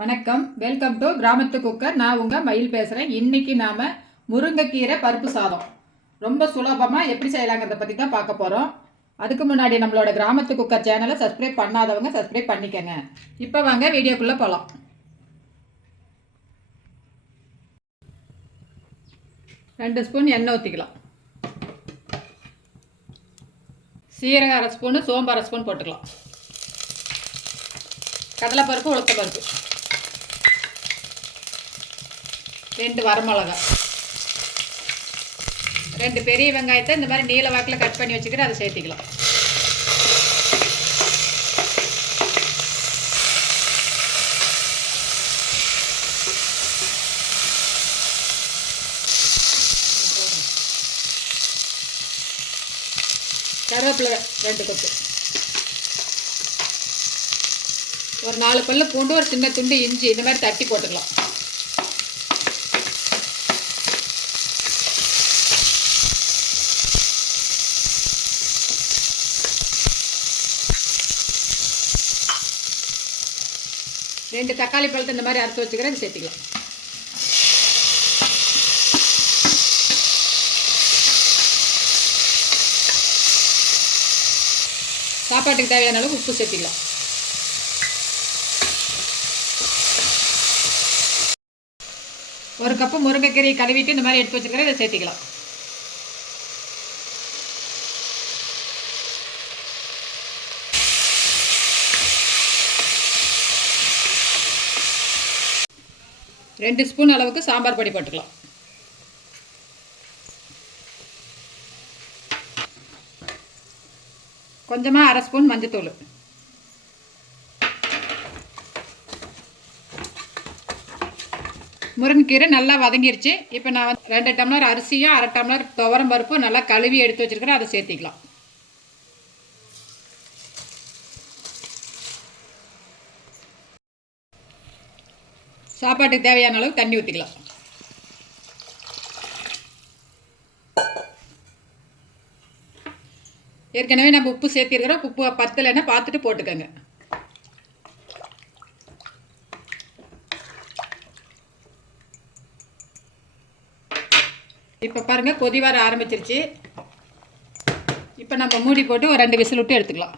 வணக்கம். Welcome to கிராமத்து cooker. நான் உங்கள் மயில் பேசுகிறேன் இன்னைக்கு நாம் முருங்கைக்கீரை பருப்பு சாதம். ரொம்ப சுலபமாக எப்படி செய்யலாங்கிறத பற்றி தான் பார்க்க போகிறோம் அதுக்கு முன்னாடி நம்மளோட கிராமத்து குக்கர் சேனலை சப்ஸ்கிரைப் பண்ணாதவங்க சப்ஸ்கிரைப் பண்ணிக்கங்க. இப்போ வாங்க வீடியோக்குள்ளே போகலாம் ரெண்டு ஸ்பூன் எண்ணெய் ஊற்றிக்கலாம் சீரகம் அரை ஸ்பூனு சோம்பு அரை ஸ்பூன் போட்டுக்கலாம். கடலைப்பருப்பு உளுத்த பருப்பு ரெண்டு வரமிளகா. ரெண்டு பெரிய வெங்காயத்தை இந்த மாதிரி நீல வாக்கில் கட் பண்ணி வச்சுக்கிட்டு அதை சேர்த்திக்கலாம். கருவேப்பிலை ரெண்டு கொத்து. ஒரு நாலு பல்லு பூண்டு ஒரு சின்ன துண்டு இஞ்சி இந்த மாதிரி தட்டி போட்டுக்கலாம். ரெண்டு தக்காளி பழத்தை இந்த மாதிரி அறுத்து வச்சுக்கிறேன் சேர்த்துக்கலாம். சாப்பாட்டுக்கு தேவையான அளவு உப்பு சேர்த்திக்கலாம். ஒரு கப்பு முருங்கைக்கீரையை கழுவிட்டு இந்த மாதிரி எடுத்து வச்சுக்கிறேன் இதை சேர்த்திக்கலாம். ரெண்டு ஸ்பூன் அளவுக்கு சாம்பார் பொடி போட்டுக்கலாம். கொஞ்சமாக அரை ஸ்பூன் மஞ்சத்தூள். முருங்கைக்கீரை நல்லா வதங்கிருச்சு. இப்போ நான் வந்து ரெண்டு டம்ளர் அரிசியும் அரை டம்ளர் துவரம் பருப்பும் நல்லா கழுவி எடுத்து வச்சிருக்கிறேன். அதை சேர்த்திக்கலாம். சாப்பாட்டுக்கு தேவையான அளவு தண்ணி ஊற்றிக்கலாம் ஏற்கனவே நம்ம உப்பு சேர்த்திருக்கிறோம். உப்பு பத்தலைன்னா பார்த்துட்டு போட்டுக்கோங்க. இப்போ பாருங்கள் கொதி வர ஆரம்பிச்சிருச்சு. இப்போ நம்ம மூடி போட்டு ஒரு ரெண்டு விசில் விட்டு எடுத்துக்கலாம்.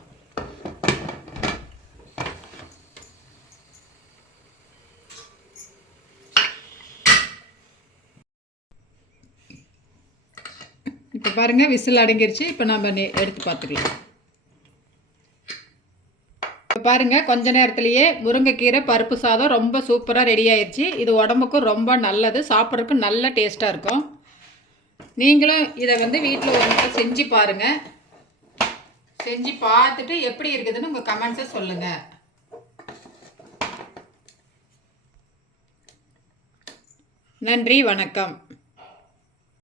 இப்போ பாருங்கள் விசில் அடங்கிருச்சு. இப்போ நம்ம எடுத்து பார்த்துக்கலாம். இப்போ பாருங்கள் கொஞ்ச நேரத்துலையே முருங்கைக்கீரை பருப்பு சாதம் ரொம்ப சூப்பராக ரெடி ஆயிடுச்சு இது உடம்புக்கும் ரொம்ப நல்லது சாப்பிட்றதுக்கும் நல்ல டேஸ்ட்டாக இருக்கும். நீங்களும் இதை வந்து வீட்டில் ஒரு செஞ்சு பாருங்கள் செஞ்சு பார்த்துட்டு எப்படி இருக்குதுன்னு உங்கள் கமெண்ட்ஸை சொல்லுங்கள் நன்றி வணக்கம்.